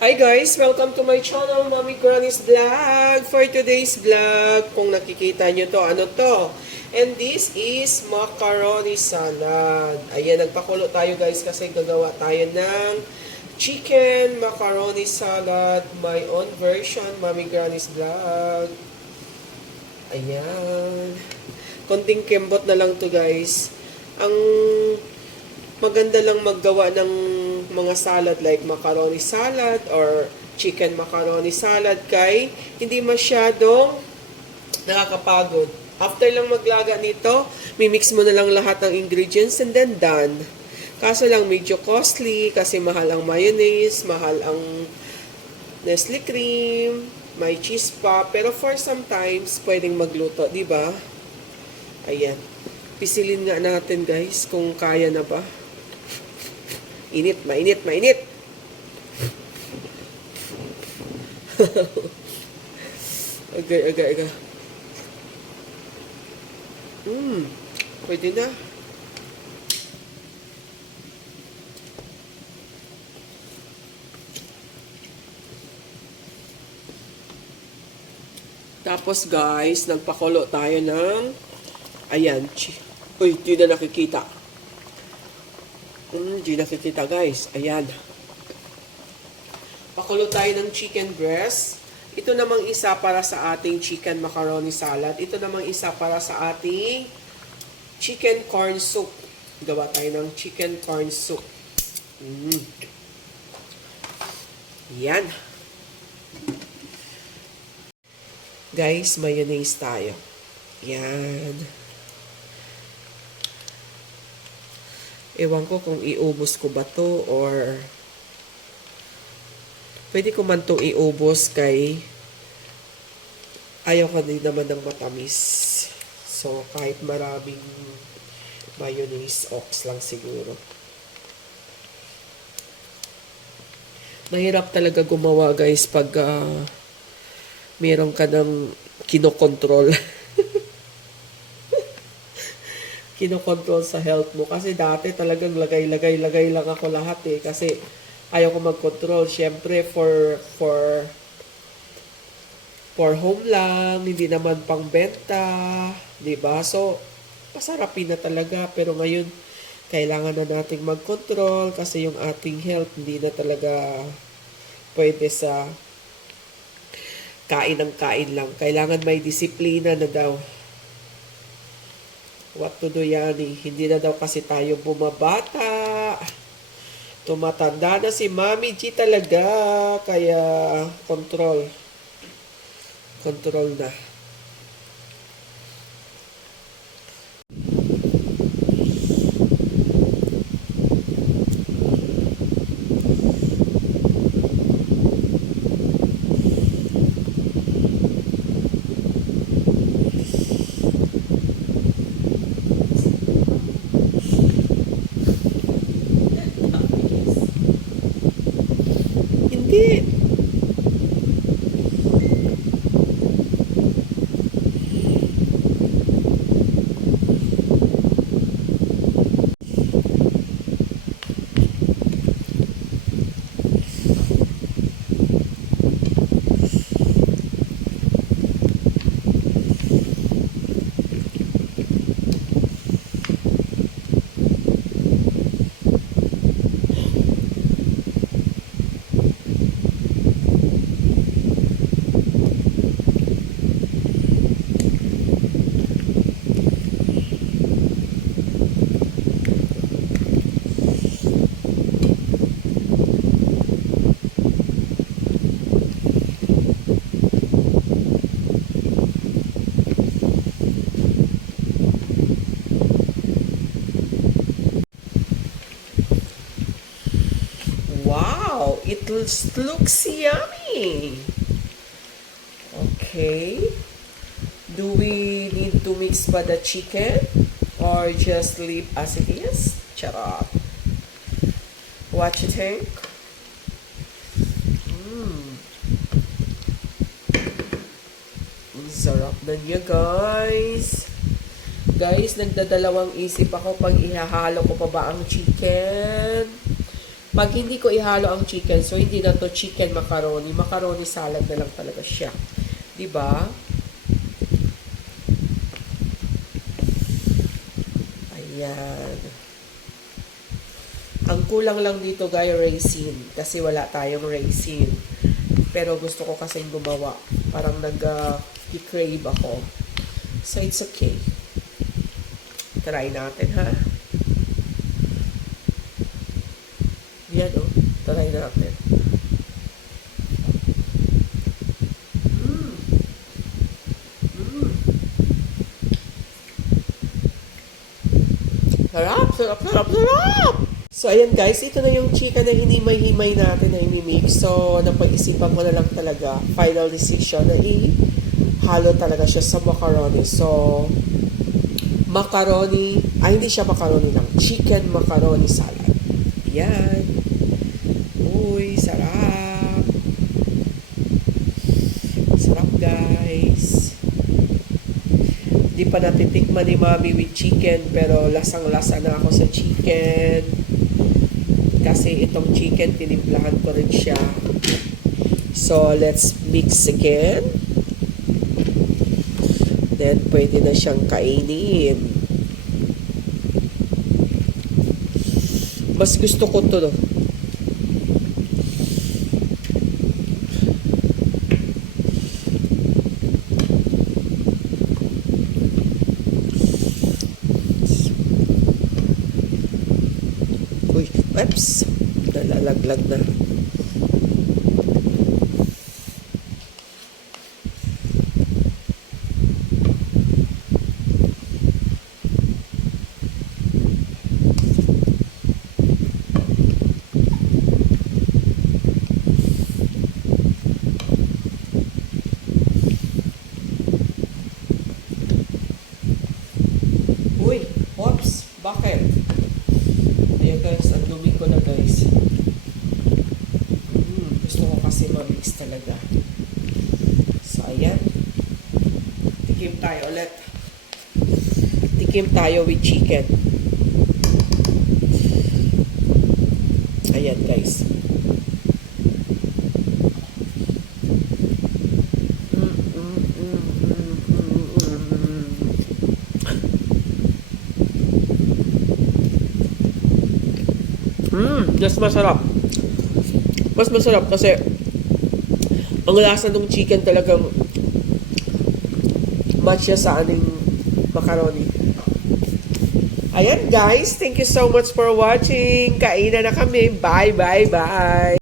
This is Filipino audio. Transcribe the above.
Hi guys! Welcome to my channel, Mommy Granny's Vlog. For today's vlog, kung nakikita nyo to, ano to? And this is macaroni salad. Ayan, nagpakulo tayo guys kasi gagawa tayo ng chicken macaroni salad. My own version, Mommy Granny's Vlog. Ayan. Konting kembot na lang to guys. Ang maganda lang maggawa ng mga salad like macaroni salad or chicken macaroni salad kay hindi masyadong nakakapagod. After lang maglaga nito, mimix mo na lang lahat ng ingredients and then done. Kaso lang medyo costly kasi mahal ang mayonnaise, mahal ang Nestle cream, may cheese pa, pero for sometimes pwedeng magluto, di ba? Ayan. Pisilin nga natin guys kung kaya na ba. Init, mainit, mainit. Agay. Pwede na. Tapos guys, nagpakulo tayo ng ayan. Uy, di na nakikita. Di nakikita guys. Ayan. Pakulo tayo ng chicken breast. Ito namang isa para sa ating chicken macaroni salad. Ito namang isa para sa ating chicken corn soup. Gawa tayo ng chicken corn soup. Yan. Guys, mayonnaise tayo. Yan. Ewan ko kung iubos ko ba to or pwede ko man to iubos kay ayaw ko din naman ng matamis. So, kahit maraming mayonnaise, ox lang siguro. Mahirap talaga gumawa guys pag meron ka ng kinokontrol. Kinokontrol sa health mo. Kasi dati talagang lagay lang ako lahat eh. Kasi ayaw ko mag-control. Siyempre, for home lang, hindi naman pang benta. Diba? So, pasarapin na talaga. Pero ngayon, kailangan na nating mag-control kasi yung ating health hindi na talaga pwede sa kain ng kain lang. Kailangan may disiplina na daw. What to do yan eh. Hindi na daw kasi tayo bumabata. Tumatanda na si Mami G talaga. Kaya control. Control na. Hindi. Wow, it looks yummy. Okay. Do we need to mix pa the chicken or just leave as it is? Charot. What you think? Ang sarap na niya guys. Guys, nagdadalawang isip ako pag ihahalo ko pa ba ang chicken Pag hindi ko ihalo ang chicken, so hindi na to chicken macaroni. Macaroni salad na lang talaga siya. Diba? Ayan. Ang kulang lang dito guys, raisin. Kasi wala tayong raisin. Pero gusto ko kasing gumawa. Parang nag-crave ako. So, it's okay. Try natin, ha? Yan, oh. Try natin. Sarap, sarap, sarap, sarap! So, ayan guys, ito na yung chicken na hinimay-himay natin na imimix. So, napag-isipan ko na lang talaga, final decision na halo talaga siya sa macaroni. So, macaroni, hindi siya macaroni lang, chicken macaroni salad. Ayan. Uy, sarap. Sarap guys. Di pa natitikman ni Mami with chicken, pero lasang-lasa na ako sa chicken. Kasi itong chicken, tinimplahan ko rin siya. So, let's mix again. Then, pwede na siyang kainin. Mas gusto ko to, no? Uy, oops. Nalalaglag na. Uy, oops. Bakit? Ayan guys, ang dumi ko na guys. Gusto ko kasi ma-mix talaga. So, ayan. Tikim tayo ulit. Tikim tayo with chicken. Ayan guys. Mas masarap. Mas masarap kasi ang lasa ng chicken talagang match siya sa aning macaroni. Ayan guys, thank you so much for watching. Kainan na kami. Bye, bye, bye.